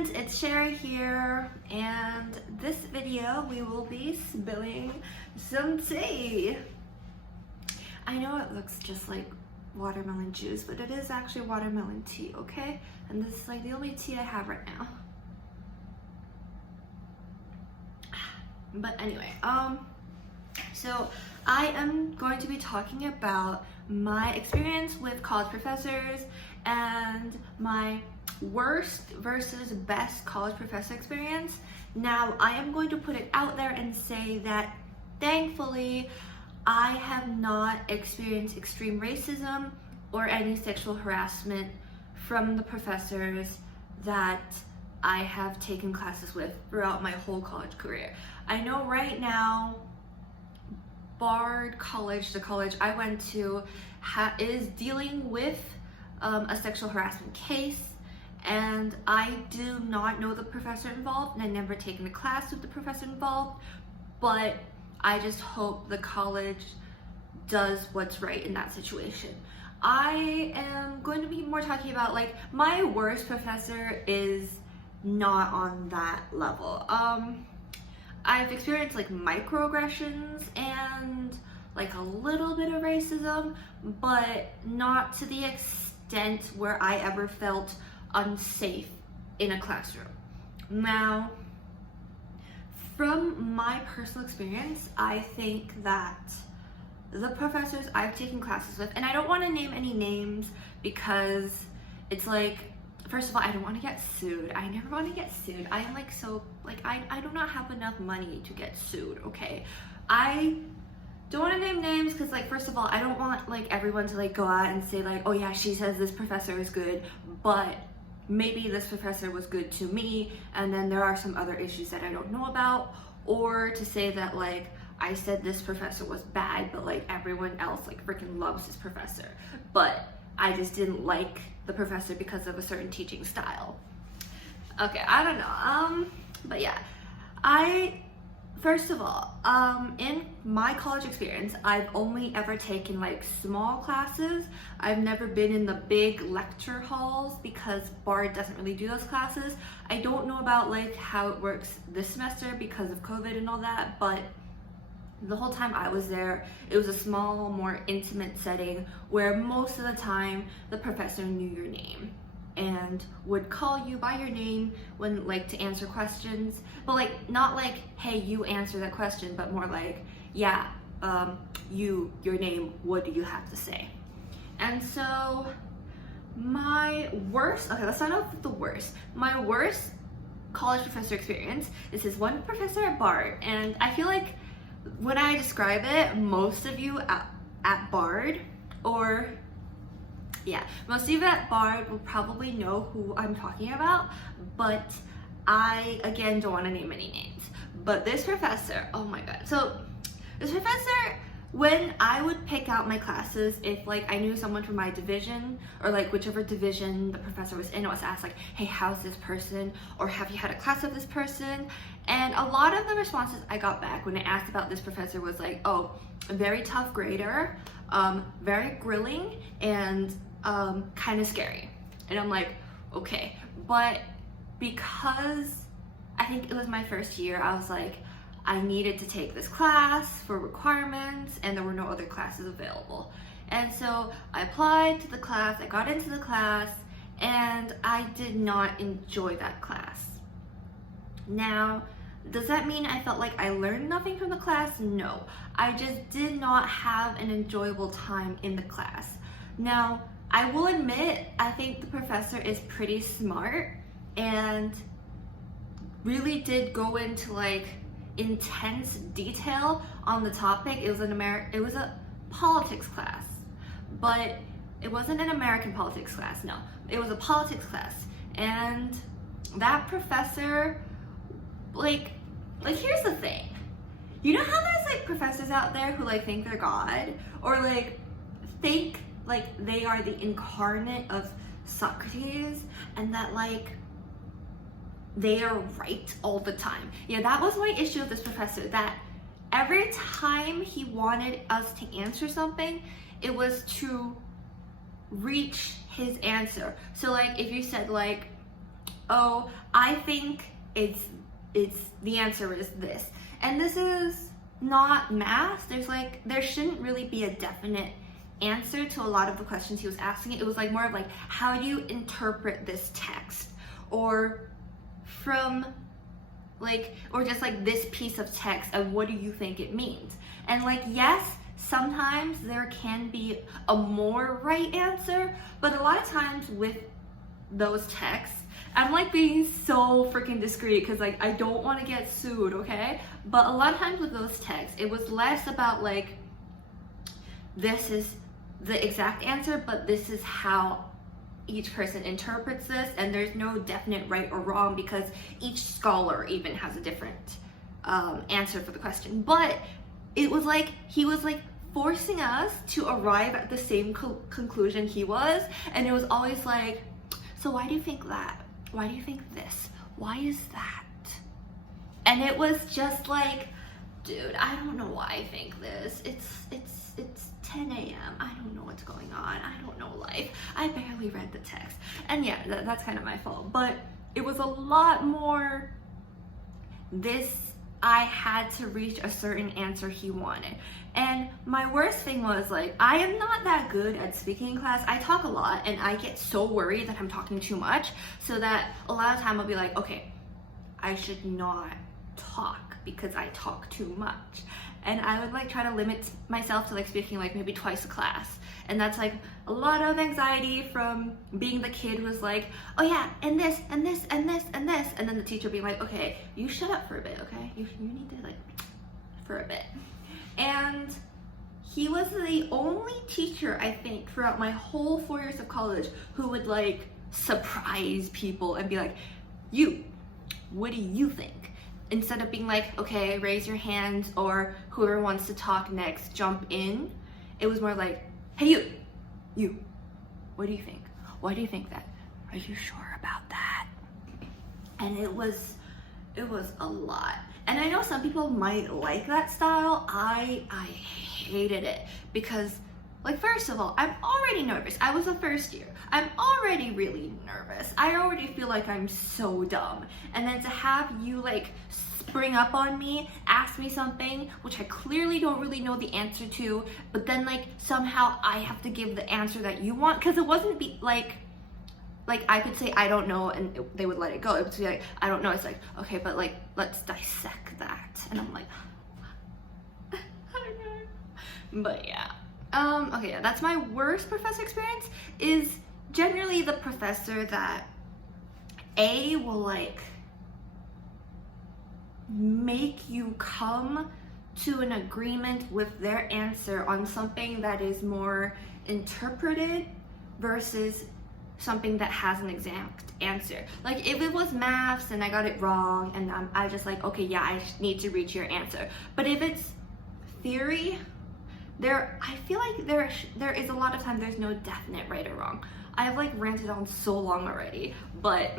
friends, it's Sheri here, and this video we will be spilling some tea. I know it looks just like watermelon juice, but it is actually watermelon tea, okay? And this is like the only tea I have right now. But anyway, so I am going to be talking about my experience with college professors and my worst versus best college professor experience. Now, I am going to put it out there and say that thankfully I have not experienced extreme racism or any sexual harassment from the professors that I have taken classes with throughout my whole college career. I know right now Bard College, the college I went to, is dealing with a sexual harassment case, and I do not know the professor involved, and I've never taken a class with the professor involved, but I just hope the college does what's right in that situation. I am going to be more talking about, like, my worst professor is not on that level. I've experienced like microaggressions and like a little bit of racism, but not to the extent where I ever felt unsafe in a classroom. Now, from my personal experience, I think that the professors I've taken classes with, and I don't want to name any names because it's like, first of all, I don't want to get sued. I never want to get sued. I am like so, like, I do not have enough money to get sued, okay? I don't want to name names because, like, first of all, I don't want, like, everyone to, like, go out and say, like, oh yeah, she says this professor is good, but maybe this professor was good to me, and then there are some other issues that I don't know about, or to say that, like, I said this professor was bad, but, like, everyone else, like, freaking loves this professor. But I just didn't like the professor because of a certain teaching style. Okay, I don't know. But yeah, first of all, in my college experience, I've only ever taken like small classes. I've never been in the big lecture halls because Bard doesn't really do those classes. I don't know about like how it works this semester because of COVID and all that, but the whole time I was there, it was a small, more intimate setting where most of the time the professor knew your name and would call you by your name when, like, to answer questions, but like not like, hey, you answer that question, but more like, yeah, your name, what do you have to say? And so my worst, okay, let's start off with the worst. My worst college professor experience is this one professor at Bard, and I feel like when I describe it, most of you at Bard, or yeah, most of you at Bard will probably know who I'm talking about, but I, again, don't want to name any names. But this professor, oh my god. So this professor, when I would pick out my classes, if like I knew someone from my division or like whichever division the professor was in, I was asked like, hey, how's this person? Or have you had a class of this person? And a lot of the responses I got back when I asked about this professor was like, oh, a very tough grader, very grilling, and kind of scary. And I'm like, okay. But because I think it was my first year, I was like, I needed to take this class for requirements, and there were no other classes available. And so I applied to the class, I got into the class, and I did not enjoy that class. Now, does that mean I felt like I learned nothing from the class? No. I just did not have an enjoyable time in the class. Now, I will admit, I think the professor is pretty smart and really did go into like intense detail on the topic. It was a politics class, but it wasn't an American politics class, no. It was a politics class, and that professor, like here's the thing. You know how there's like professors out there who like think they're God, or like think like they are the incarnate of Socrates, and that like they are right all the time. Yeah, that was my issue with this professor, that every time he wanted us to answer something, it was to reach his answer. So like if you said like, oh, I think it's the answer is this. And this is not math. There shouldn't really be a definite answer to a lot of the questions he was asking. It was like more of like, how do you interpret this text? Or from like, or just like this piece of text, and what do you think it means? And like, yes, sometimes there can be a more right answer, but a lot of times with those texts, I'm like being so freaking discreet because like I don't want to get sued, okay? But a lot of times with those texts, it was less about like, this is the exact answer, but this is how each person interprets this, and there's no definite right or wrong because each scholar even has a different answer for the question. But it was like he was like forcing us to arrive at the same conclusion he was, and it was always like, so why do you think that? Why do you think this? Why is that? And it was just like, dude, I don't know why I think this. It's 10 a.m. I don't know what's going on. I don't know life. I barely read the text. And yeah, that's kind of my fault. But it was a lot more I had to reach a certain answer he wanted. And my worst thing was like, I am not that good at speaking in class. I talk a lot and I get so worried that I'm talking too much, so that a lot of time I'll be like, okay, I should not talk because I talk too much. And I would like try to limit myself to like speaking like maybe twice a class. And that's like a lot of anxiety from being the kid who was like, oh yeah, and this, and this, and this, and this. And then the teacher being like, okay, you shut up for a bit, okay? You need to like, for a bit. And he was the only teacher, I think, throughout my whole 4 years of college who would like surprise people and be like, what do you think? Instead of being like, okay, raise your hands, or whoever wants to talk next, jump in. It was more like, hey, you, what do you think? Why do you think that? Are you sure about that? And it was a lot. And I know some people might like that style. I hated it because, like, first of all, I'm already nervous. I was a first year. I'm already really nervous. I already feel like I'm so dumb. And then to have you like spring up on me, ask me something which I clearly don't really know the answer to, but then like somehow I have to give the answer that you want, because it wasn't like I could say I don't know and they would let it go. It would be like, I don't know. It's like, okay, but like let's dissect that. And I'm like, I don't know. But yeah. Okay, yeah, that's my worst professor experience, is generally the professor that will like make you come to an agreement with their answer on something that is more interpreted versus something that has an exact answer. Like if it was maths and I got it wrong and I just like, okay, yeah, I need to reach your answer. But if it's theory, I feel like there is a lot of time there's no definite right or wrong. I've like ranted on so long already, but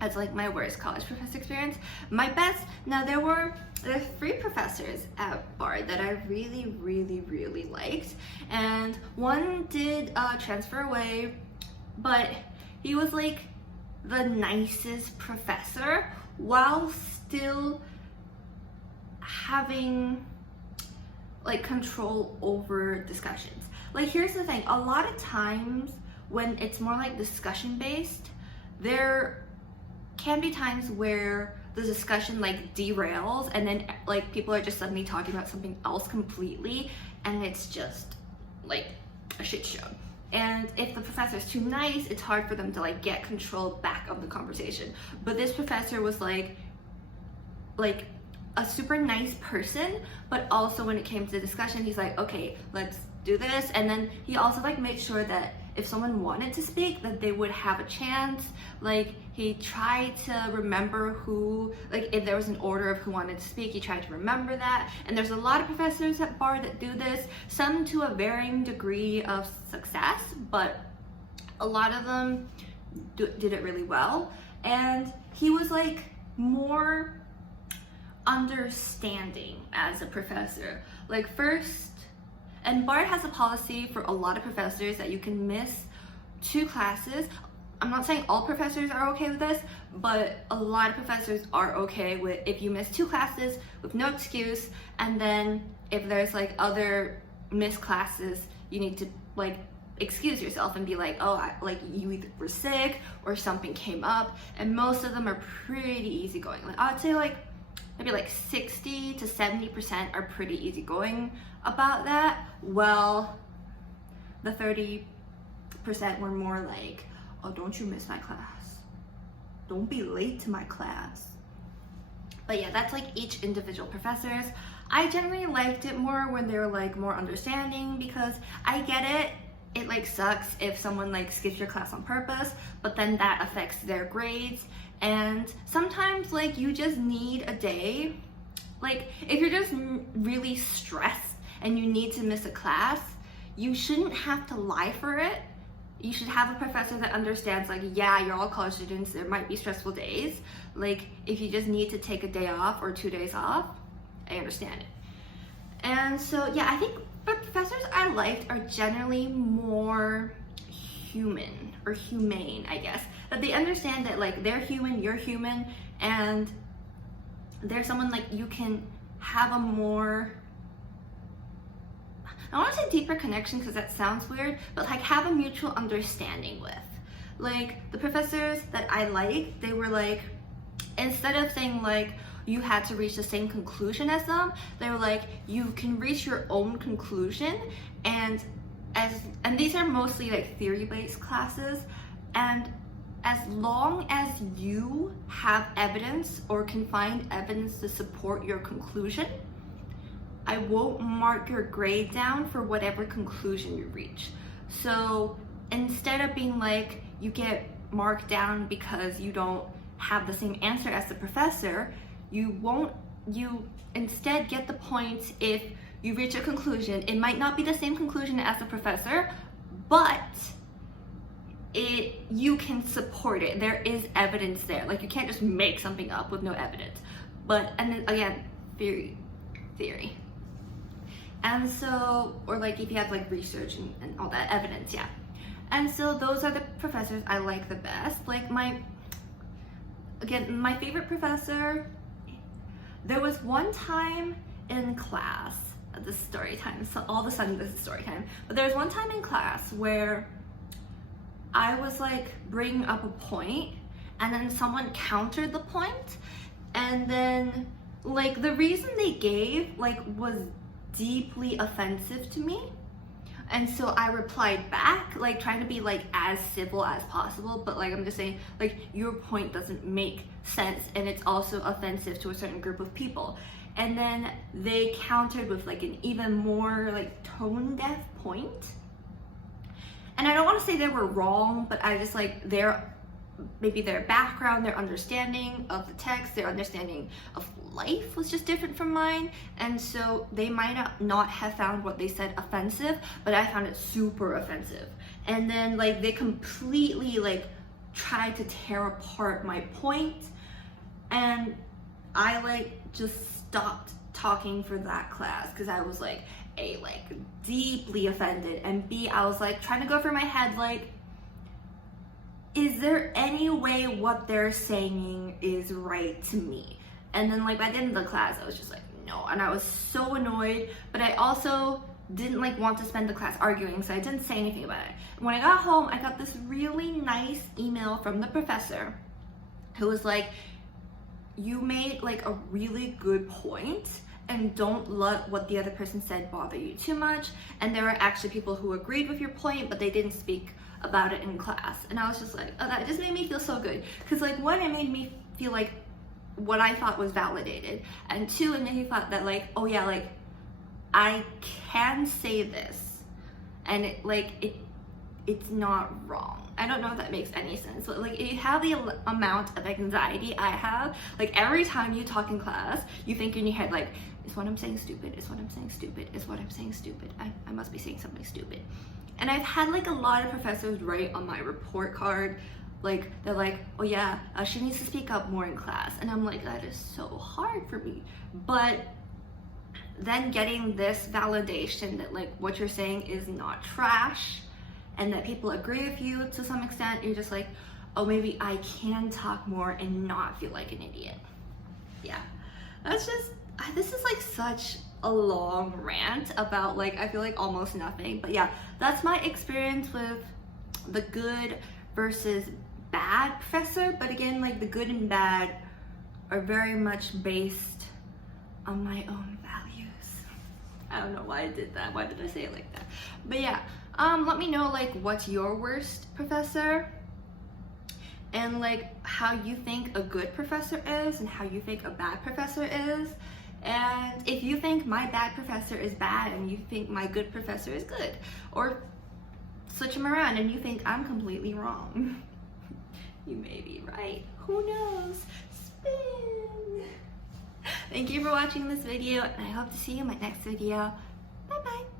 that's like my worst college professor experience. My best, now there's 3 professors at Bard that I really, really, really liked, and one did transfer away, but he was like the nicest professor while still having like control over discussions. Like here's the thing, a lot of times when it's more like discussion based, there can be times where the discussion like derails and then like people are just suddenly talking about something else completely, and it's just like a shit show. And if the professor's too nice, it's hard for them to like get control back of the conversation. But this professor was like a super nice person, but also when it came to discussion, he's like, okay, let's do this. And then he also like made sure that if someone wanted to speak, that they would have a chance. Like he tried to remember who, like if there was an order of who wanted to speak, he tried to remember that. And there's a lot of professors at Bard that do this, some to a varying degree of success, but a lot of them did it really well. And he was like more understanding as a professor. Like first, and Bard has a policy for a lot of professors that you can miss 2 classes. I'm not saying all professors are okay with this, but a lot of professors are okay with if you miss 2 classes with no excuse, and then if there's like other missed classes, you need to like excuse yourself and be like, oh, like you either were sick or something came up, and most of them are pretty easygoing. Like I'd say like maybe like 60 to 70% are pretty easygoing about that. Well, the 30% were more like, oh, don't you miss my class, don't be late to my class. But yeah, that's like each individual professors. I generally liked it more when they were like more understanding, because I get it, it like sucks if someone like skips your class on purpose, but then that affects their grades. And sometimes like you just need a day, like if you're just really stressed and you need to miss a class, you shouldn't have to lie for it. You should have a professor that understands, like, yeah, you're all college students, there might be stressful days. Like if you just need to take a day off or 2 days off, I understand it. And so yeah, I think the professors I liked are generally more human or humane, I guess. That they understand that like they're human, you're human, and there's someone like you can have a more, I want to say deeper connection because that sounds weird, but like have a mutual understanding with. Like the professors that I liked, they were like, instead of saying like you had to reach the same conclusion as them, they were like, you can reach your own conclusion, and these are mostly like theory-based classes, and as long as you have evidence or can find evidence to support your conclusion, I won't mark your grade down for whatever conclusion you reach. So instead of being like you get marked down because you don't have the same answer as the professor, you instead get the points if you reach a conclusion. It might not be the same conclusion as the professor, but you can support it. There is evidence there. Like you can't just make something up with no evidence. But, and then again, theory. And so, or like if you have like research and all that evidence, yeah. And so those are the professors I like the best. Like my favorite professor, there was one time in class, this is story time, so all of a sudden this is story time, but there was one time in class where I was like bringing up a point and then someone countered the point, and then like the reason they gave like was deeply offensive to me. And so I replied back, like trying to be like as civil as possible, but like I'm just saying, like your point doesn't make sense and it's also offensive to a certain group of people. And then they countered with like an even more like tone deaf point. And I don't want to say they were wrong, but I just like maybe their background, their understanding of the text, their understanding of life was just different from mine, and so they might not have found what they said offensive, but I found it super offensive. And then like they completely like tried to tear apart my point, and I like just stopped talking for that class because I was like A, like deeply offended, and B, I was like trying to go through my head like, is there any way what they're saying is right to me? And then like by the end of the class, I was just like, no. And I was so annoyed, but I also didn't like want to spend the class arguing, so I didn't say anything about it. And when I got home, I got this really nice email from the professor who was like, you made like a really good point, and don't let what the other person said bother you too much. And there were actually people who agreed with your point, but they didn't speak about it in class. And I was just like, oh, that just made me feel so good, because like one, it made me feel like what I thought was validated, and two, it made me thought that like, oh yeah, like I can say this and it's not wrong. I don't know if that makes any sense, but like you have the amount of anxiety I have, like every time you talk in class, you think in your head like, is what I'm saying stupid? Is what I'm saying stupid? Is what I'm saying stupid? I must be saying something stupid. And I've had like a lot of professors write on my report card, like they're like, oh yeah, she needs to speak up more in class. And I'm like, that is so hard for me. But then getting this validation that like what you're saying is not trash and that people agree with you to some extent, you're just like, oh, maybe I can talk more and not feel like an idiot. Yeah, that's just, this is like such a long rant about like, I feel like almost nothing. But yeah, that's my experience with the good versus bad professor. But again, like the good and bad are very much based on my own values. I don't know why I did that. Why did I say it like that? But yeah, let me know like what's your worst professor, and like how you think a good professor is and how you think a bad professor is. And if you think my bad professor is bad and you think my good professor is good, or switch them around and you think I'm completely wrong. You may be right. Who knows? Spin. Thank you for watching this video, and I hope to see you in my next video. Bye bye.